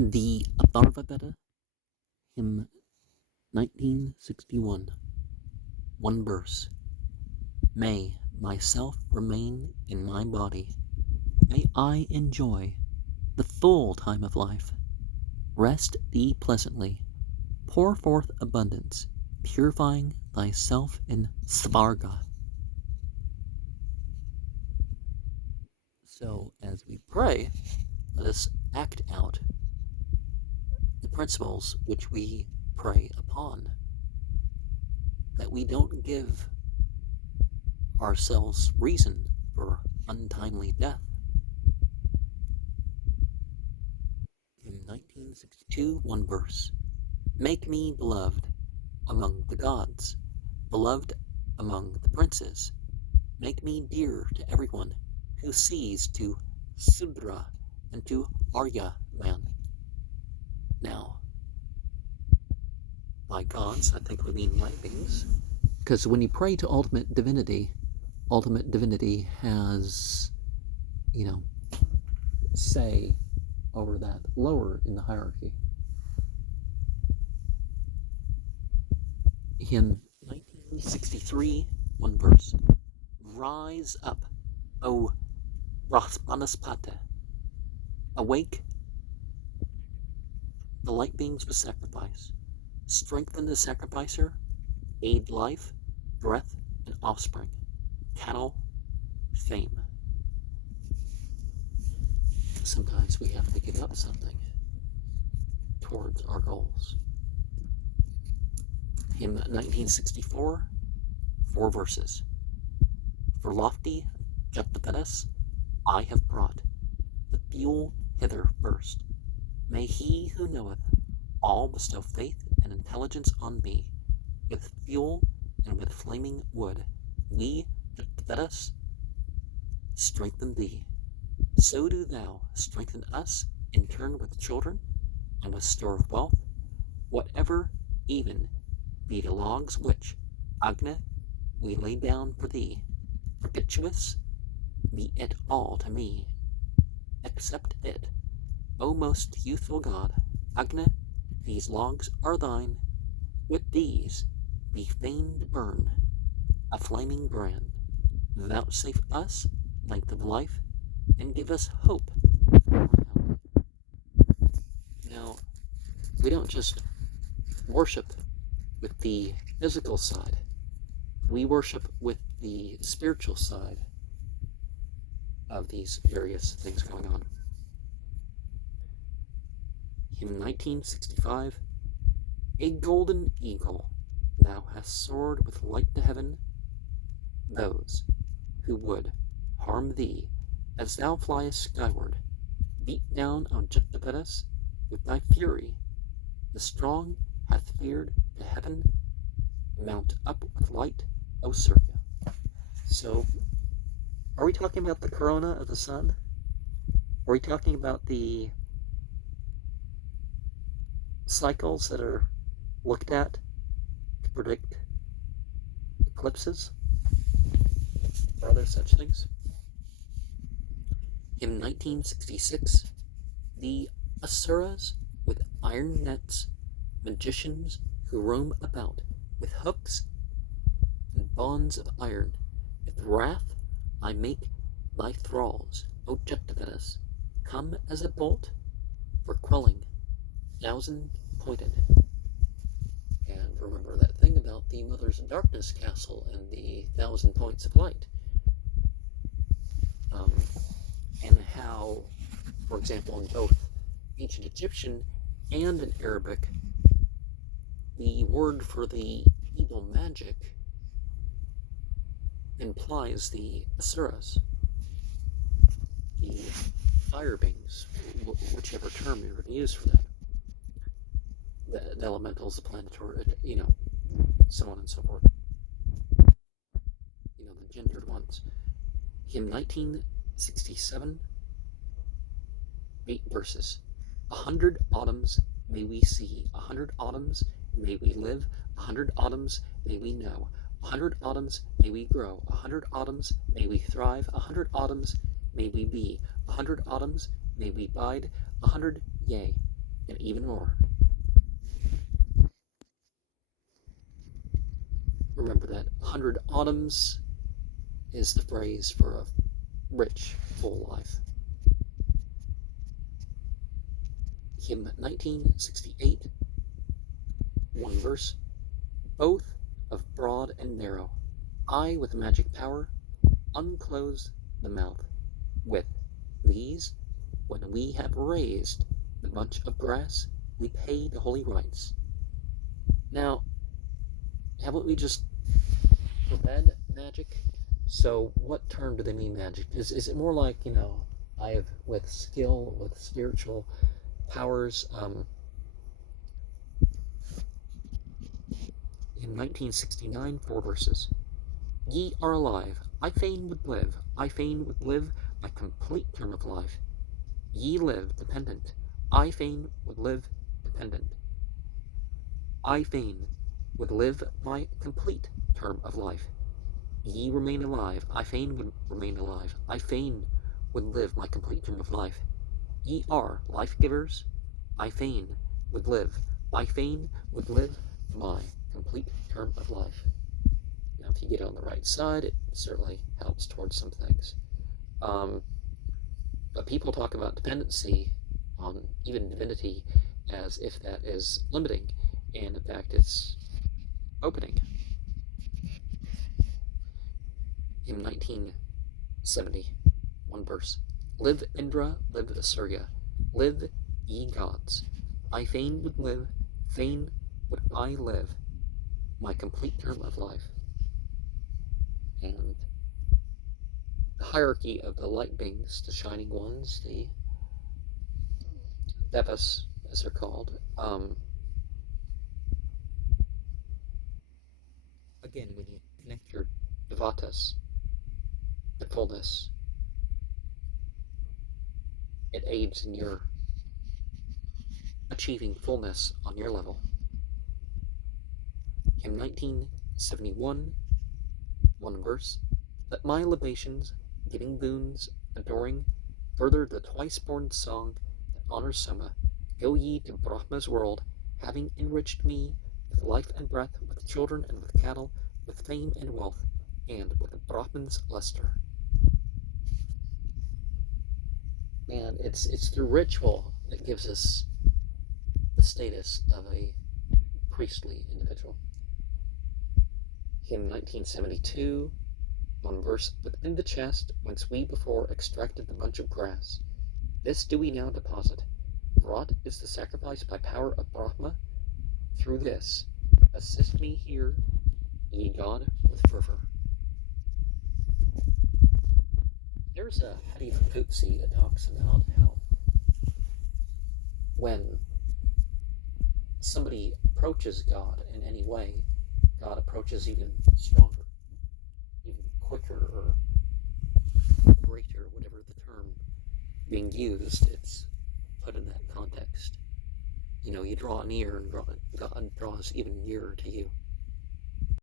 The Atharvaveda, hymn 1961. One verse. May myself remain in my body. May I enjoy the full time of life. Rest thee pleasantly. Pour forth abundance, purifying thyself in svarga. So, as we pray, let us act out the principles which we pray upon. That we don't give ourselves reason for untimely death. In 1962, one verse. Make me beloved among the gods, beloved among the princes. Make me dear to everyone who sees to Sudra and to Arya man. Now, by gods, I think we mean light beings, because when you pray to ultimate divinity has, say over that lower in the hierarchy. In 1963, one verse. Rise up, O Brahmanaspata. Awake the light beings with sacrifice. Strengthen the sacrificer. Aid life, breath, and offspring. Cattle, fame. Sometimes we have to give up something towards our goals. In 1964, 4 verses. For lofty Vedas I have brought the fuel hither first. May he who knoweth all bestow faith and intelligence on me. With fuel and with flaming wood, we, Vedas, strengthen thee. So do thou strengthen us in turn with children and with store of wealth, whatever even be the logs which, Agna, we lay down for thee. Perpetuous be it all to me, except it. O most youthful God, Agna, these logs are thine. With these be fain to burn a flaming brand. Vouchsafe us length of life, and give us hope. Now, we don't just worship with the physical side. We worship with the spiritual side of these various things going on. In 1965, a golden eagle thou hast soared with light to heaven. Those who would harm thee as thou fliest skyward, beat down on Vedas with thy fury. The strong hath feared to heaven, mount up with light, O Surya. So, are we talking about the corona of the sun? Are we talking about the cycles that are looked at to predict eclipses? Are there such things? In 1966, the asuras with iron nets, magicians who roam about with hooks and bonds of iron, with wrath I make thy thralls, O Vedas, come as a bolt for quelling 1,000-pointed. And remember that thing about the Mothers of Darkness castle and the 1,000 points of light. And how, for example, in both ancient Egyptian and in Arabic, the word for the evil magic implies the asuras, the fire beings, whichever term you're going to use for that. The elementals, the planetary, so on and so forth. The gendered ones. In 1967, 8 verses. 100 autumns may we see, 100 autumns may we live, 100 autumns may we know, 100 autumns may we grow, 100 autumns may we thrive, 100 autumns may we be, 100 autumns may we bide, 100, yea, and even more. Remember that 100 autumns is the phrase for a rich, full life. Hymn 1968, one verse. Both of broad and narrow, I with magic power unclose the mouth. With these, when we have raised the bunch of grass, we pay the holy rites. Now, haven't we just read magic? So what term do they mean magic? Is it more like, I have with skill, with spiritual powers? In 1969, 4 verses. Ye are alive, I fain would live my complete term of life. Ye live dependent, I fain would live dependent. I fain would live my complete term of life. Ye remain alive, I fain would remain alive, I fain would live my complete term of life. Ye are life givers, I fain would live my complete term of life. Now, if you get on the right side, it certainly helps towards some things. But people talk about dependency on even divinity as if that is limiting, and in fact, it's opening. In 1970, one verse. Live Indra, live Surya, live ye gods. I fain would live, fain would I live my complete term of life. And the hierarchy of the light beings, the shining ones, the Vedas, as they're called, again, when you connect your devatas, the fullness, it aids in your achieving fullness on your level. In 1971, one verse. Let my libations, giving boons, adoring, further the twice-born song that honors Soma. Go ye to Brahma's world, having enriched me with life and breath, with children and with cattle, with fame and wealth, and with a Brahman's luster. And it's through ritual that gives us the status of a priestly individual. Hymn 1972, one verse. Within the chest whence we before extracted the bunch of grass, this do we now deposit. Wrought is the sacrifice by power of Brahma. Through this, assist me here, ye God, with fervor. There's a Hadith Qudsi that talks about how when somebody approaches God in any way, God approaches even stronger, even quicker, or greater, whatever the term being used, it's put in that context. You draw near and God draws even nearer to you.